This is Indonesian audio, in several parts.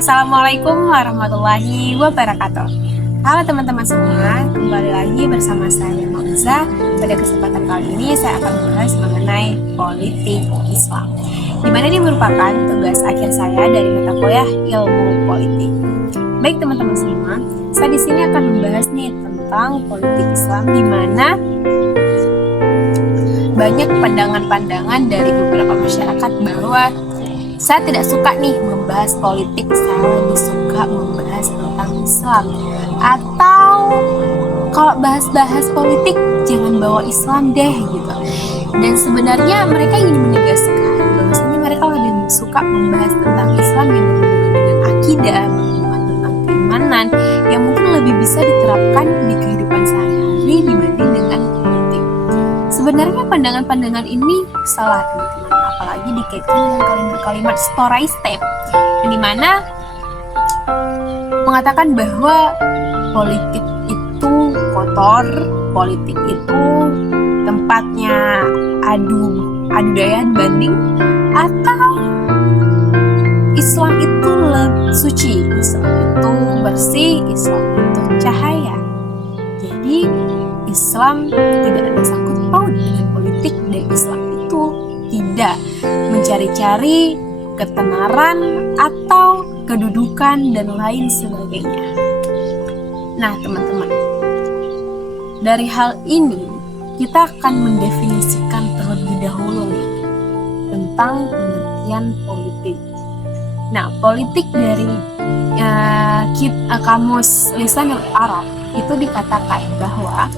Assalamualaikum warahmatullahi wabarakatuh. Halo teman-teman semua, kembali lagi bersama saya Mauza. Pada kesempatan kali ini saya akan membahas mengenai politik Islam, di mana ini merupakan tugas akhir saya dari mata kuliah ilmu politik. Baik teman-teman semua, saya di sini akan membahas nih tentang politik Islam, di mana banyak pandangan-pandangan dari beberapa masyarakat bahwa saya tidak suka nih membahas politik, saya lebih suka membahas tentang Islam. Atau kalau bahas-bahas politik jangan bawa Islam deh gitu. Dan sebenarnya mereka ingin menegaskan bahwasanya mereka lebih suka membahas tentang Islam yang berhubungan dengan akidah, berhubungan tentang keimanan, yang mungkin lebih bisa diterapkan di kehidupan sehari-hari dibanding dengan politik. Sebenarnya pandangan-pandangan ini salah teman-teman, apalagi dikaitkan dengan kalimat-kalimat step, di mana mengatakan bahwa politik itu kotor, politik itu tempatnya adu daya banding, atau Islam itu suci, Islam itu bersih, Islam itu cahaya. Jadi Islam tidak ada sangkut paut dengan politik, dan Islam itu tidak mencari-cari ketenaran atau kedudukan dan lain sebagainya. Nah teman-teman, dari hal ini kita akan mendefinisikan terlebih dahulu nih tentang pengertian politik. Nah, politik dari kamus Lisanul Arab itu dikatakan bahwa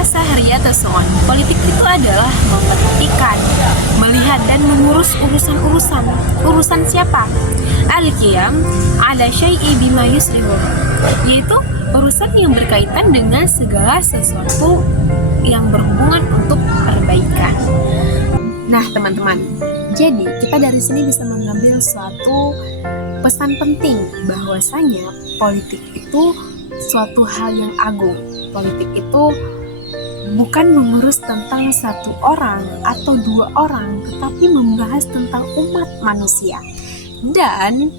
Sahriyatun, politik itu adalah memperhatikan, melihat dan mengurus urusan siapa? Al-qiyam ala syai'i bima yuslihu, yaitu urusan yang berkaitan dengan segala sesuatu yang berhubungan untuk perbaikan. Nah, teman-teman, jadi kita dari sini bisa mengambil suatu pesan penting bahwasanya politik itu suatu hal yang agung. Politik itu bukan mengurus tentang satu orang atau dua orang, tetapi membahas tentang umat manusia. Dan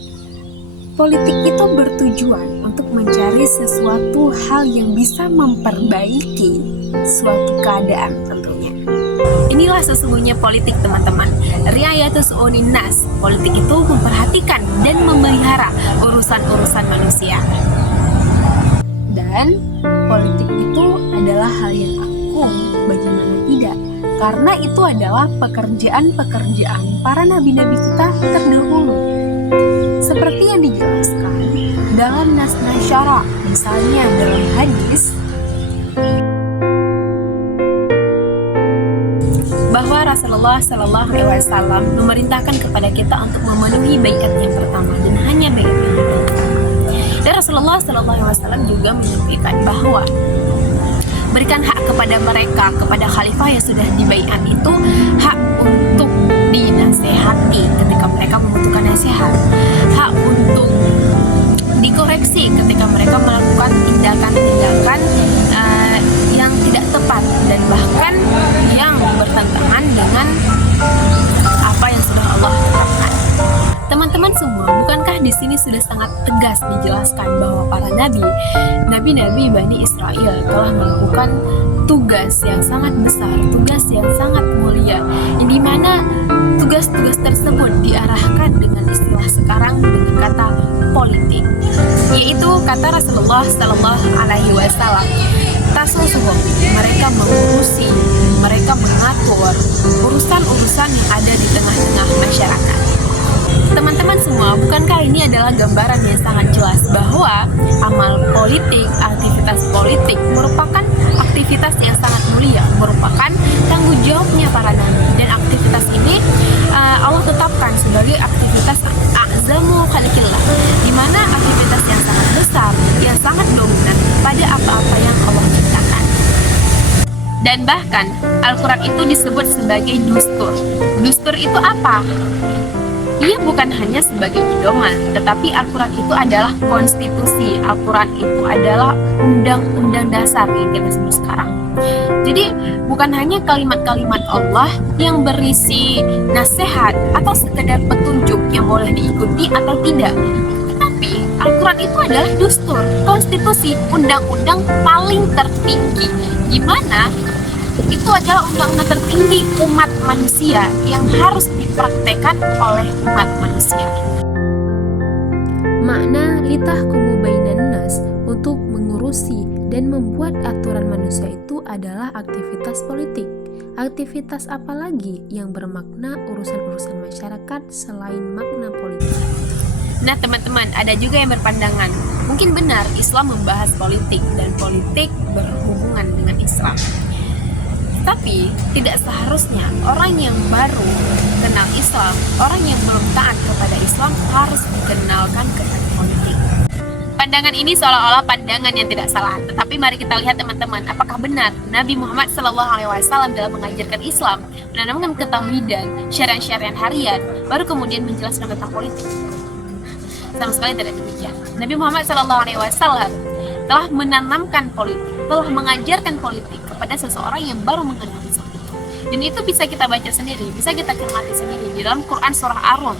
politik itu bertujuan untuk mencari sesuatu hal yang bisa memperbaiki suatu keadaan tentunya. Inilah sesungguhnya politik teman-teman. Riayatus unin nas. Politik itu memperhatikan dan memelihara urusan-urusan manusia. Dan politik itu adalah hal yang bagaimana tidak, karena itu adalah pekerjaan para nabi-nabi kita terdahulu, seperti yang dijelaskan dalam nas-nas syara', misalnya dalam hadis bahwa Rasulullah SAW memerintahkan kepada kita untuk memenuhi baiat yang pertama dan hanya baiat yang pertama. Dan Rasulullah SAW juga menyampaikan bahwa berikan hak kepada mereka, kepada khalifah yang sudah dibaiat itu, hak untuk dinasehati ketika mereka membutuhkan nasihat, hak untuk dikoreksi ketika mereka melakukan tindakan-tindakan yang tidak tepat dan bahkan yang bertentangan dengan apa yang sudah Allah tetapkan. Teman-teman semua, bukankah di sini sudah sangat tegas dijelaskan bahwa para nabi-nabi Bani Israel telah melakukan tugas yang sangat besar, tugas yang sangat mulia, di mana tugas-tugas tersebut diarahkan dengan istilah sekarang dengan kata politik, yaitu kata Rasulullah SAW, tasawwuf, mereka mengurusi, mereka mengatur urusan-urusan yang ada di tengah-tengah masyarakat. Teman-teman semua, bukankah ini adalah gambaran yang sangat jelas bahwa amal politik, aktivitas politik merupakan aktivitas yang sangat mulia, merupakan tanggung jawabnya para nabi, dan aktivitas ini Allah tetapkan sebagai aktivitas a'zamu khalqillah, di mana aktivitas yang sangat besar, yang sangat dominan pada apa-apa yang Allah ciptakan. Dan bahkan Al-Quran itu disebut sebagai dustur. Dustur itu apa? Ia bukan hanya sebagai pedoman, tetapi Al-Quran itu adalah konstitusi. Al-Quran itu adalah undang-undang dasar yang kita sebut sekarang. Jadi bukan hanya kalimat-kalimat Allah yang berisi nasihat atau sekedar petunjuk yang boleh diikuti atau tidak, tetapi Al-Quran itu adalah dustur, konstitusi, undang-undang paling tertinggi, di mana itu adalah undang-undang tertinggi umat manusia yang harus dipraktekkan oleh umat manusia. Makna litahkumu bainan nas, untuk mengurusi dan membuat aturan manusia itu adalah aktivitas politik. Aktivitas apa lagi yang bermakna urusan-urusan masyarakat selain makna politik? Nah teman-teman, ada juga yang berpandangan mungkin benar Islam membahas politik dan politik berhubungan dengan Islam. Tapi tidak seharusnya orang yang baru kenal Islam, orang yang belum taat kepada Islam harus dikenalkan kepada politik. Pandangan ini seolah-olah pandangan yang tidak salah, tetapi mari kita lihat teman-teman, apakah benar Nabi Muhammad SAW dalam mengajarkan Islam, menanamkan ketauhidan, syariat-syariat harian, baru kemudian menjelaskan tentang politik? Sama sekali tidak demikian. Nabi Muhammad SAW telah menanamkan politik, telah mengajarkan politik kepada seseorang yang baru mengenal Islam itu. Dan itu bisa kita baca sendiri, bisa kita cermati sendiri di dalam Quran surah Ar-Rum,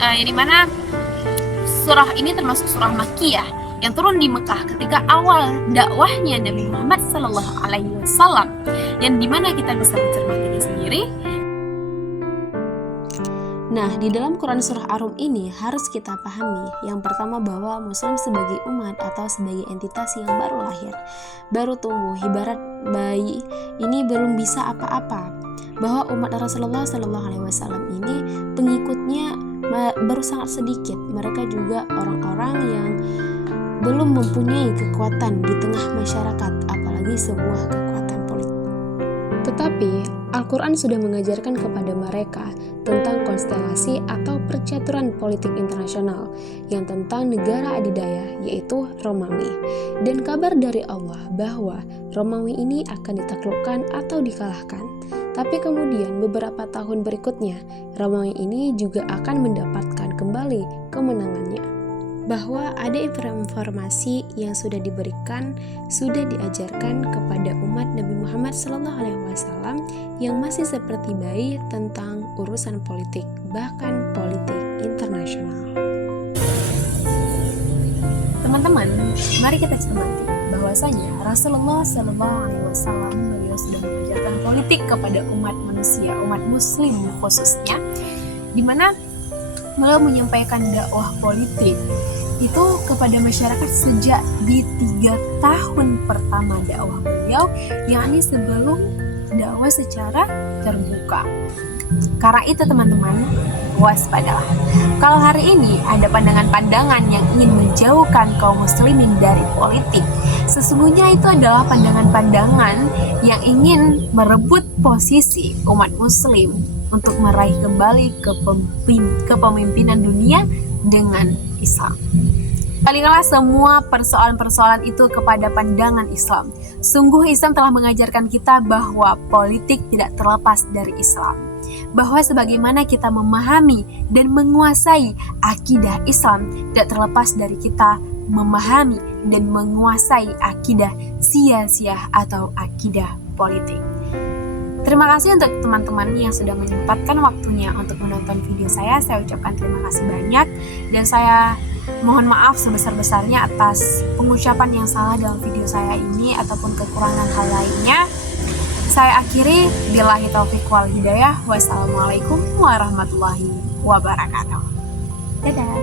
yang dimana surah ini termasuk surah Makkiyah yang turun di Mekah ketika awal dakwahnya Nabi Muhammad SAW, yang dimana kita bisa mencermatinya sendiri. Nah, di dalam Quran Surah Ar-Rum ini harus kita pahami yang pertama bahwa Muslim sebagai umat atau sebagai entitas yang baru lahir, baru tumbuh, ibarat bayi ini belum bisa apa-apa. Bahwa umat Rasulullah SAW ini pengikutnya baru sangat sedikit. Mereka juga orang-orang yang belum mempunyai kekuatan di tengah masyarakat, apalagi sebuah kekuatan politik. Tetapi Al-Quran sudah mengajarkan kepada mereka tentang konstelasi atau percaturan politik internasional yang tentang negara adidaya, yaitu Romawi, dan kabar dari Allah bahwa Romawi ini akan ditaklukkan atau dikalahkan. Tapi kemudian beberapa tahun berikutnya Romawi ini juga akan mendapatkan kembali kemenangannya. Bahwa ada informasi yang sudah diberikan, sudah diajarkan kepada umat Nabi Muhammad SAW yang masih seperti bayi tentang urusan politik, bahkan politik internasional. Teman-teman, mari kita cermati bahwasanya Rasulullah SAW beliau sudah mengajarkan politik kepada umat manusia, umat Muslim khususnya, di mana beliau menyampaikan dakwah politik itu kepada masyarakat sejak di 3 tahun pertama dakwah beliau, yakni sebelum dakwah secara terbuka. Karena itu teman-teman, waspadalah. Kalau hari ini ada pandangan-pandangan yang ingin menjauhkan kaum muslimin dari politik, sesungguhnya itu adalah pandangan-pandangan yang ingin merebut posisi umat muslim untuk meraih kembali kepemimpinan dunia dengan Islam. Alihkanlah semua persoalan-persoalan itu kepada pandangan Islam. Sungguh Islam telah mengajarkan kita bahwa politik tidak terlepas dari Islam. Bahwa sebagaimana kita memahami dan menguasai akidah Islam tidak terlepas dari kita memahami dan menguasai akidah sia-sia atau akidah politik. Terima kasih untuk teman-teman yang sudah menyempatkan waktunya untuk menonton video saya. Saya ucapkan terima kasih banyak dan saya mohon maaf sebesar-besarnya atas pengucapan yang salah dalam video saya ini ataupun kekurangan hal lainnya. Saya akhiri, billahi taufiq wal hidayah. Wassalamualaikum warahmatullahi wabarakatuh. Dadah.